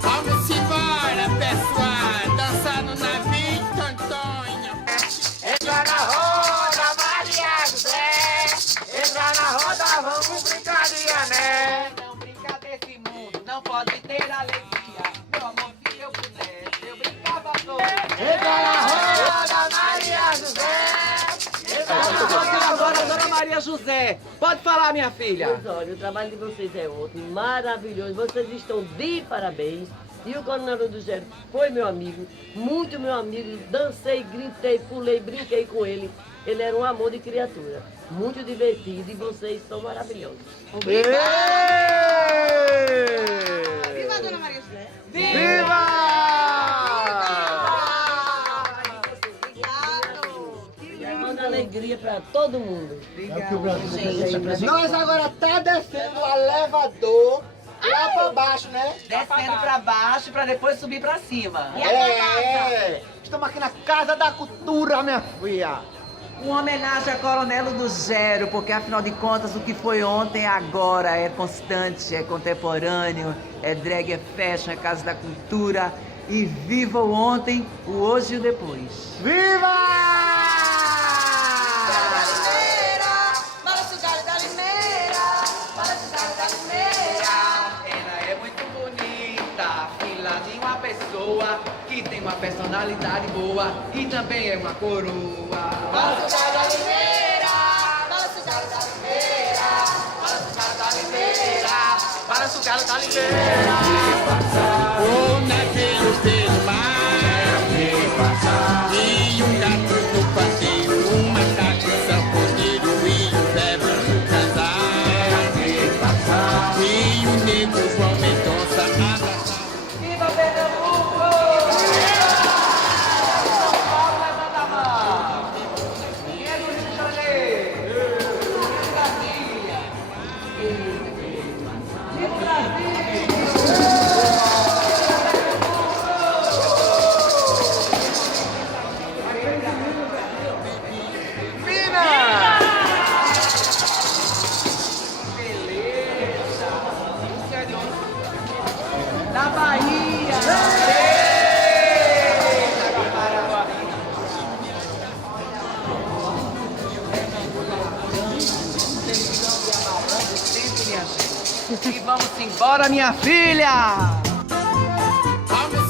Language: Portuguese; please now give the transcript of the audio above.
Vamos embora, pessoal, dançar no navio Tontonho. Entra na roda, Maria José. Entra na roda, vamos brincar de ané. Não brinca desse mundo, não pode ter alegria. Meu amor, se eu pudesse, eu brincava todo. Entra na roda, Maria José. Entra na roda, Agora, dona Maria José, pode falar, minha filha. Pois olha, o trabalho de vocês é ótimo, maravilhoso. Vocês estão de parabéns. E o Coronel do Gero foi meu amigo, muito meu amigo. Dancei, gritei, pulei, brinquei com ele. Ele era um amor de criatura. Muito divertido e vocês são maravilhosos. Viva a Dona Maria José! Viva! Manda alegria para todo mundo. Nós agora tá descendo o elevador lá pra baixo, né? Descendo pra baixo pra depois subir pra cima. Estamos aqui na Casa da Cultura, minha filha. Uma homenagem a Coronel do Gero, porque afinal de contas o que foi ontem agora é constante, é contemporâneo, é drag, é fashion, é Casa da Cultura. E viva o ontem, o hoje e o depois. Viva! Balança o galho da limeira! Balança o galho da limeira! Ela é muito bonita, filha de uma pessoa que tem uma personalidade boa e também é uma coroa. Balança o galho da limeira! Balança o galho da limeira! Balança o galho da limeira! Balança o galo da limeira. O navio pelo mar, e um gato no passeio, um macaco sanfoneiro e um bebê no casar. E o negro João Mendonça abraçado. Viva Pernambuco! São Paulo, levanta a mão! Quem é do Rio de Janeiro? Rio de Brasília! Viva o Brasil! Beleza! Isso é de onde? Da Bahia! E vamos embora, minha filha! Vamos